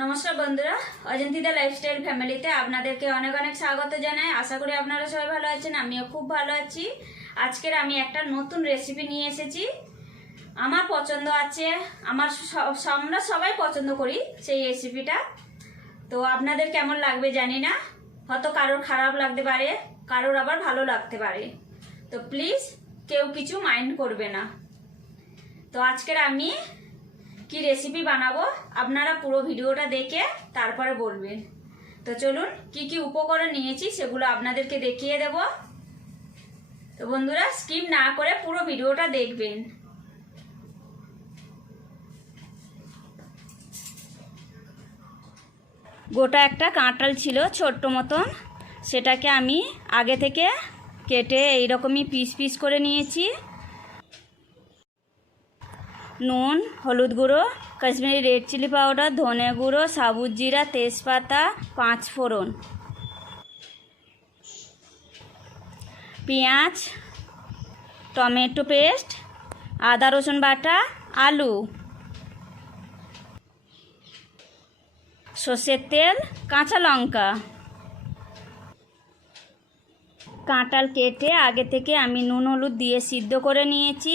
নমস্কার বন্ধুরা অজন্তিতা লাইফস্টাইল ফ্যামিলিতে আপনাদেরকে অনেক অনেক স্বাগত জানাই। আশা করি আপনারা সবাই ভালো আছেন, আমিও খুব ভালো আছি। আজকের আমি একটা নতুন রেসিপি নিয়ে এসেছি। আমার পছন্দ আছে, আমার আমরা সবাই পছন্দ করি সেই রেসিপিটা তো আপনাদের কেমন লাগবে জানি না, হয়তো কারোর খারাপ লাগতে পারে, কারোর আবার ভালো লাগতে পারে। তো প্লিজ কেউ কিছু মাইন্ড করবে না। তো আজকের আমি কি রেসিপি বানাবো আপনারা পুরো ভিডিওটা দেখে তারপরে বলবেন। তো চলুন কি কি উপকরণ নিয়েছি সেগুলো আপনাদেরকে দেখিয়ে দেব। তো বন্ধুরা স্কিপ না করে পুরো ভিডিওটা দেখবেন। গোটা একটা কাঁটাল ছিল ছোট্ট মতন। সেটাকে আমি আগে থেকে কেটে এইরকমই পিস পিস করে নিয়েছি। নুন, হলুদ গুঁড়ো, কাশ্মীরি রেড চিলি পাউডার, ধনে গুঁড়ো, সাবুত জিরা, তেজপাতা, পাঁচ ফোড়ন। পেঁয়াজ, টমেটো পেস্ট, আদা রসুন বাটা, আলু। সর্ষের তেল, কাঁচা লঙ্কা। কাঁটাল কেটে আগে থেকে আমি নুন, হলুদ দিয়ে সিদ্ধ করে নিয়েছি।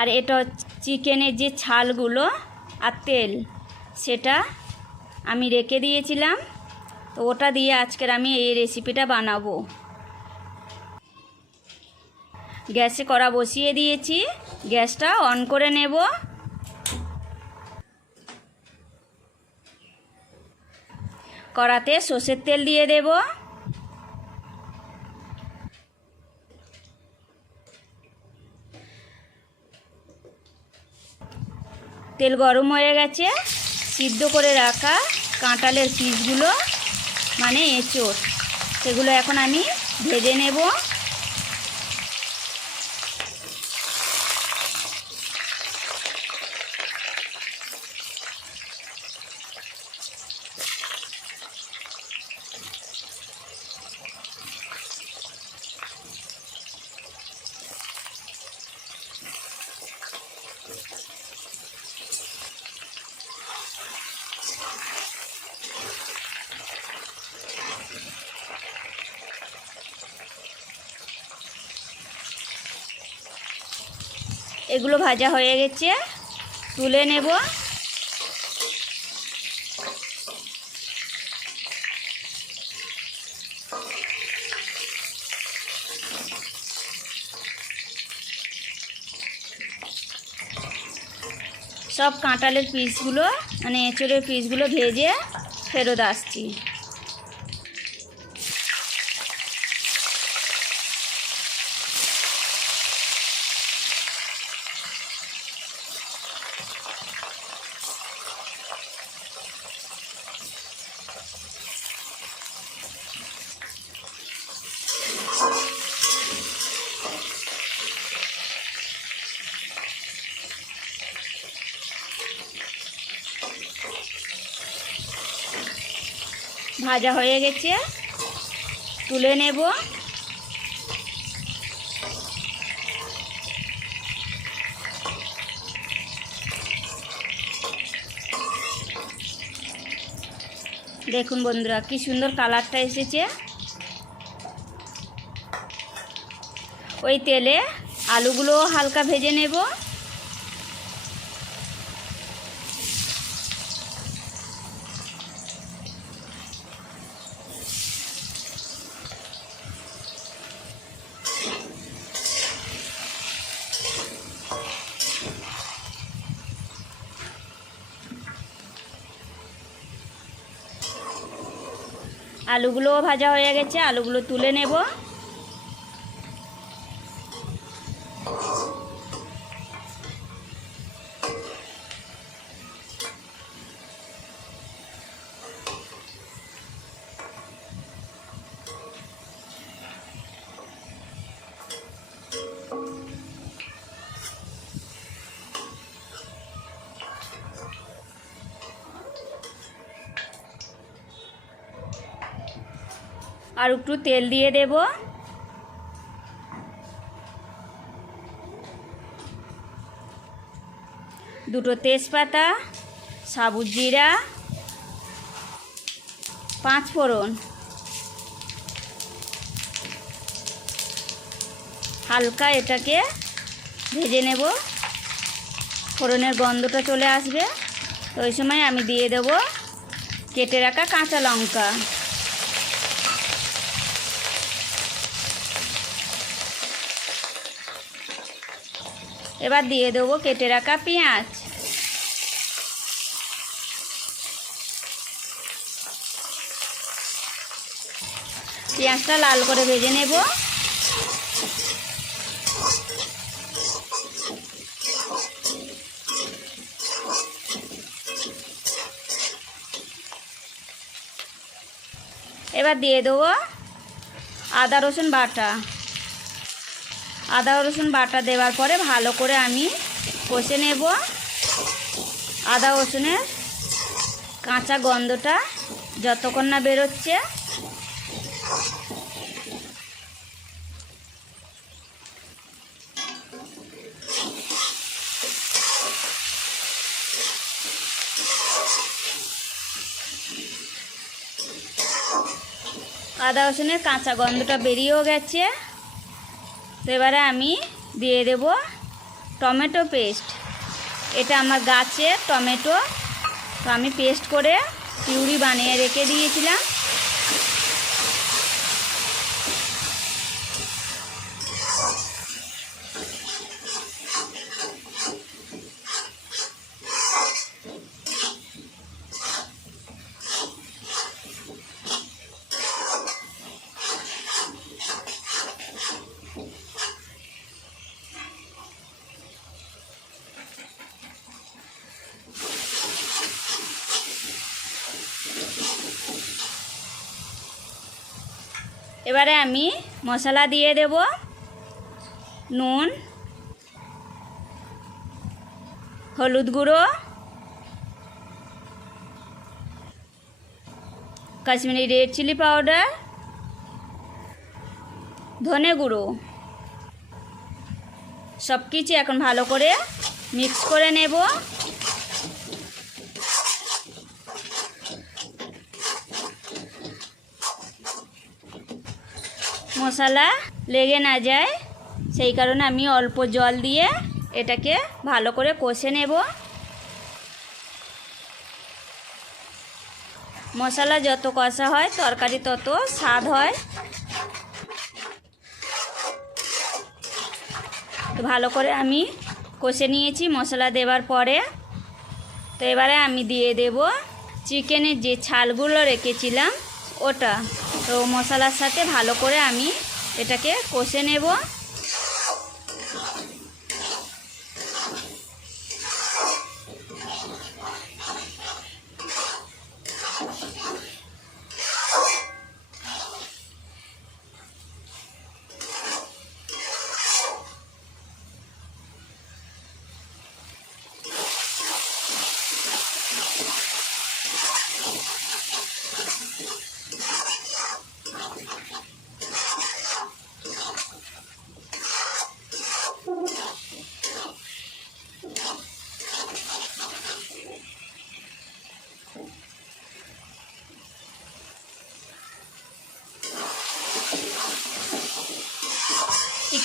আর এটা চিকেনের যে ছালগুলো আর তেল, সেটা আমি রেখে দিয়েছিলাম। তো ওটা দিয়ে আজকের আমি এই রেসিপিটা বানাবো। গ্যাসে কড়া বসিয়ে দিয়েছি, গ্যাসটা অন করে নেব। কড়াতে সর্ষের তেল দিয়ে দেবো। তেল গরম হয়ে গেছে, সিদ্ধ করে রাখা কাঁটালের পিসগুলো মানে এঁচোড়, সেগুলো এখন আমি ভেজে নেব। এগুলো ভাজা হয়ে গেছে। তুলে নেব। সব কাঁঠালের পিসগুলো মানে এঁচড়ের পিসগুলো ভেজে ফেরত আসছি। ভাজা হয়ে গেছে। তুলে নেব। দেখুন বন্ধুরা, কি সুন্দর কালারটা এসেছে। ওই তেলে আলুগুলো হালকা ভেজে নেব। আলুগুলোও ভাজা হয়ে গেছে আলুগুলো তুলে নেব। আর একটু তেল দিয়ে দেব। দুটো তেজপাতা সাবুজ জিরা, পাঁচ ফোড়ন। হালকা এটাকে ভেজে নেব। ফোড়নের গন্ধটা চলে আসবে। তো ওই সময় আমি দিয়ে দেব কেটে রাখা কাঁচা লঙ্কা। এবার দিয়ে দেবো কেটে রাখা পেঁয়াজ। পেঁয়াজটা লাল করে ভেজে নেব। এবার দিয়ে দেবো আদা রসুন বাটা। আদা, রসুন বাটা দেওয়ার পরে ভালো করে আমি কষে নেব। আদা, রসুনের কাঁচা গন্ধটা যতক্ষণ না বেরোচ্ছে। আদা, রসুনের কাঁচা গন্ধটা বেরিয়েও গেছে। তো এবারে আমি দিয়ে দেব টমেটো পেস্ট। এটা আমার গাছের টমেটো। তো আমি পেস্ট করে পিউরি বানিয়ে রেখে দিয়েছিলাম। এবারে আমি মশলা দিয়ে দেব নুন, হলুদ গুঁড়ো, কাশ্মীরি রেড চিলি পাউডার, ধনে গুঁড়ো। সব কিছু এখন ভালো করে মিক্স করে নেব। মশলা লেগে না যায়, সেই কারণে আমি অল্প জল দিয়ে এটাকে ভালো করে কষে নেব। মশলা যত কষা হয়, তরকারি তত স্বাদ হয়। ভালো করে আমি কষে নিয়েছি মশলা দেওয়ার পরে। তো এবারে আমি দিয়ে দেব চিকেনের যে ছালগুলো রেখেছিলাম, ওটা। তো মশলার সাথে ভালো করে আমি এটাকে কষে নেব।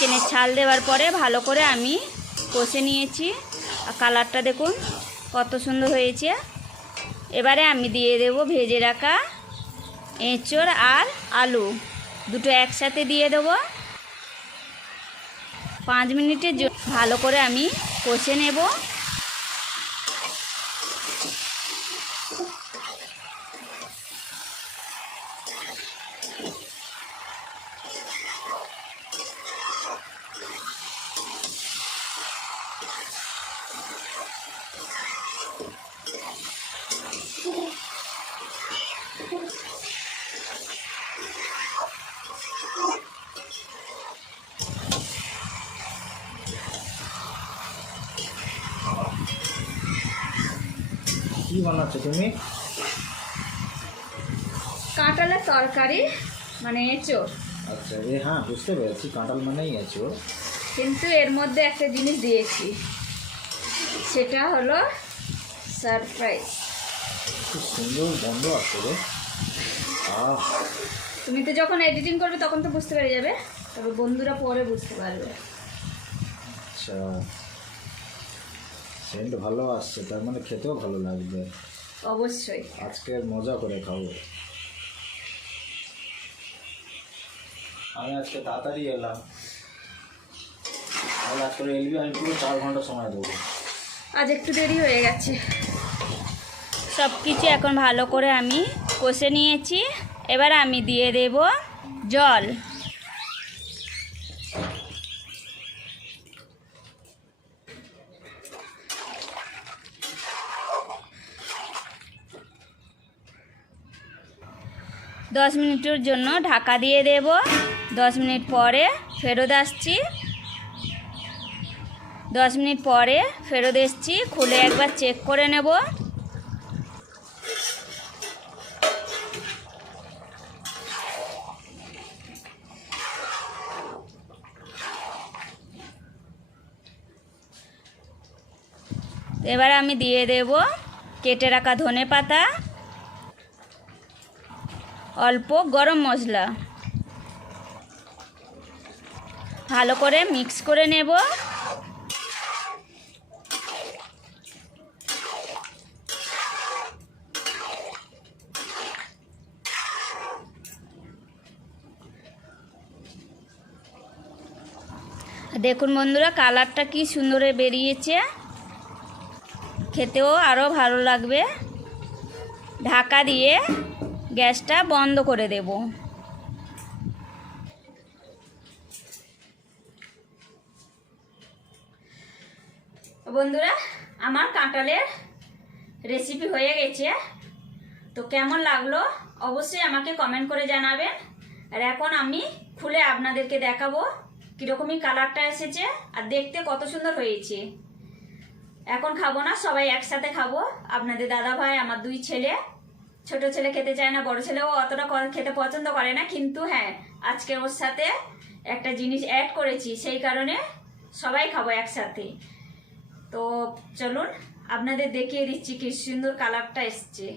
চিকেনের ছাল দেওয়ার পরে ভালো করে আমি কষে নিয়েছি। কালারটা দেখুন, কত সুন্দর হয়েছে। এবারে আমি দিয়ে দেব ভেজে রাখা এঁচড় আর আলু। দুটো একসাথে দিয়ে দেব। পাঁচ মিনিটের ভালো করে আমি কষে নেব। বানাচ্ছো তুমি? কাঁটালের তরকারি মানে এঁচড়। আচ্ছা এ হ্যাঁ বুঝতে পেরেছি কাঁঠাল মানেই আছো কিন্তু এর মধ্যে একটা জিনিস দিয়েছি সেটা হলো সারপ্রাইজ। খুব সুন্দর বন্ধ আছে রে। তুমি তো যখন এডিটিং করবে তখন তো বুঝতে পেরে যাবে। তবে বন্ধুরা পরে বুঝতে পারবে। আচ্ছা। সেন্ট ভালো আসছে তার মানে খেতেও ভালো লাগবে। অবশ্যই। আজকে মজা করে খাব। আমি আজকে তাড়াতাড়ি এলাম। তাহলে আজকে এলবি আমি পুরো চার ঘণ্টা সময় দেবো। আজ একটু দেরি হয়ে গেছে। সব কিছু এখন ভালো করে আমি কষে নিয়েছি। এবার আমি দিয়ে দেব জল। দশ মিনিটের জন্য ঢাকা দিয়ে দেব। দশ মিনিট পরে ফেরত আসছি। দশ মিনিট পরে ফেরত এসছি, খুলে একবার চেক করে নেব। এবার আমি দিয়ে দেব কেটে রাখা ধনে পাতা অল্প গরম মশলা। ভালো করে মিক্স করে নেব। দেখুন বন্ধুরা, কালারটা কি সুন্দরে বেরিয়েছে। খেতেও আরও ভালো লাগবে। ঢাকা দিয়ে গ্যাসটা বন্ধ করে দেব। বন্ধুরা, আমার কাঁঠালের রেসিপি হয়ে গেছে। তো কেমন লাগল অবশ্যই আমাকে কমেন্ট করে জানাবেন। আর এখন আমি খুলে আপনাদেরকে দেখাবো কীরকমই কালারটা এসেছে আর দেখতে কত সুন্দর হয়েছে। এখন খাব না, সবাই একসাথে খাব। আপনাদের দাদা ভাই আমার দুই ছেলে। ছোট ছেলে খেতে চায় না, বড় ছেলেও অতটা খেতে পছন্দ করে না, কিন্তু হ্যাঁ আজকে ওর সাথে একটা জিনিস অ্যাড করেছি, সেই কারণে সবাই খাব একসাথে। তো চলুন, আপনাদের দেখিয়ে দিচ্ছি কি সুন্দর কালারটা এসছে।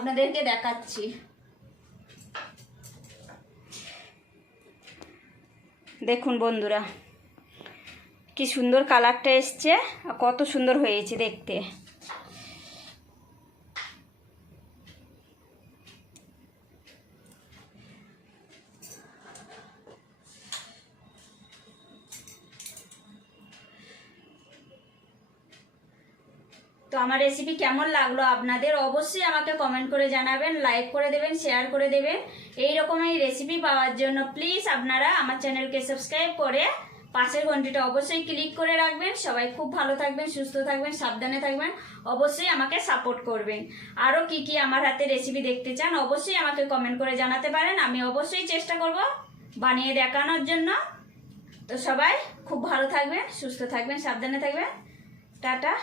আপনাদেরকে দেখাচ্ছি। দেখুন বন্ধুরা কি সুন্দর কালারটা এসছে কত সুন্দর হয়েছে দেখতে। আমার রেসিপি কেমন লাগল আপনাদের অবশ্যই আমাকে কমেন্ট করে জানাবেন লাইক করে দেবেন শেয়ার করে দেবেন। এই রকমই রেসিপি পাওয়ার জন্য প্লিজ আপনারা আমার চ্যানেলকে সাবস্ক্রাইব করে পাশের ঘন্টিটা অবশ্যই ক্লিক করে রাখবেন। সবাই খুব ভালো থাকবেন, সুস্থ থাকবেন, সাবধানে থাকবেন, অবশ্যই আমাকে সাপোর্ট করবেন। আরও কি কি আমার হাতে রেসিপি দেখতে চান অবশ্যই আমাকে কমেন্ট করে জানাতে পারেন। আমি অবশ্যই চেষ্টা করব বানিয়ে দেখানোর জন্য। তো সবাই খুব ভালো থাকবেন, সুস্থ থাকবেন, সাবধানে থাকবেন। টাটা।